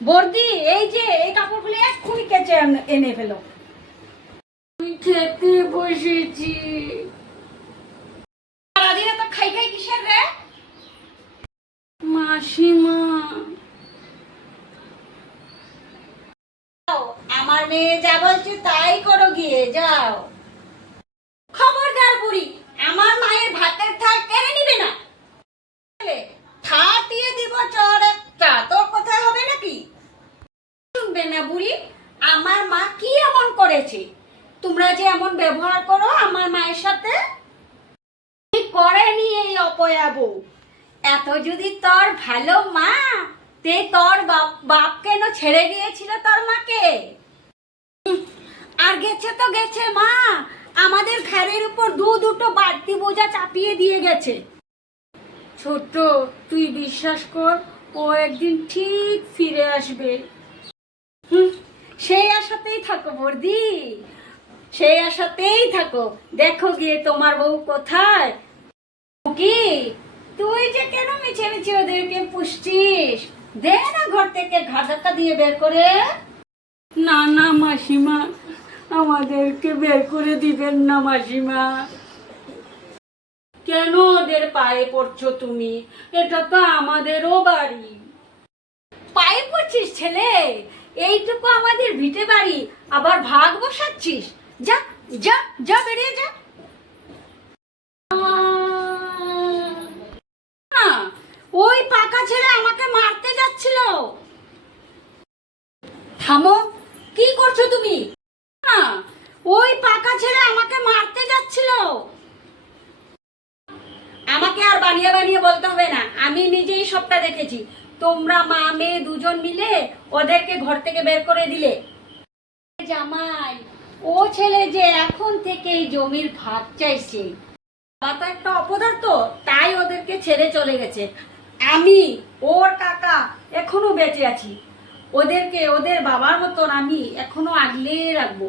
বর্দি, এই যে এই কাপড়গুলো এক্ষুনি কেচে এনে ফেলো। আমি খেতে বসেছি। সারাদিনে তো খাই খাই কিসের রে? মাসিমা, আমার মেয়ে যা বলছে তাই করো, গিয়ে যাও। খবরদার বুড়ি, আমার মায়ের ভাতের থাল কেড়ে নিবে না। থাল দিয়ে দিব চর একটা, তোর কোথায় হবে নাকি? শুনবে না বুড়ি, আমার মা কি এমন করেছে? তোমরা যে এমন ব্যবহার করো আমার মায়ের সাথে, করেনি এই অপয়া বউ। এত যদি তোর ভালো মা, তে তোর বাপ কেন ছেড়ে দিয়েছিল তোর মাকে? আর গেছে তো গেছে মা, আমাদের ঘরের উপর দুটো বাড়তি বোঝা চাপিয়ে দিয়ে গেছে। ছোট, তুই বিশ্বাস কর, ও একদিন ঠিক ফিরে আসবে। সেই আশাতেই থাকো বর্দি, সেই আশাতেই থাকো। দেখো গিয়ে তোমার বউ কোথায়। কি তুই যে কেন মিছে মিছে ওদেরকে পুষছিস? দে না ঘর থেকে ঘর ধাক্কা দিয়ে বের করে। না না মাসিমা, আমাদেরকে বের করে দিবেন না মাসিমা। কেন ওদের পায়ে পড়ছো তুমি? এটা তো আমাদেরও বাড়ি। পায়ে পড়ছিস ছেলে? এইটুকু আমাদের ভিটে বাড়ি, আবার ভাগ বসাচ্ছিস? যা যা যা, বেরিয়ে যা। ওই পাকা ছেলে আমাকে মারতে যাচ্ছিল। থামো, কি করছো তুমি? ওই পাকা ছেলে আমাকে মারতে যাচ্ছিল। আমাকে আর বানিয়ে বানিয়ে বলতে হবে না, আমি নিজেই সবটা দেখেছি। তোমরা মা মেয়ে দুজন মিলে ওদেরকে ঘর থেকে বের করে দিলে। জামাই, ও ছেলে যে এখন থেকেই জমির ভাগ চাইছে। বাবা তো একটা অপদার্থ, তাই ওদেরকে ছেড়ে চলে গেছে। আমি ওর কাকা এখনো বেঁচে আছি, ওদেরকে ওদের বাবার মতন আমি এখনো আগলে রাখবো।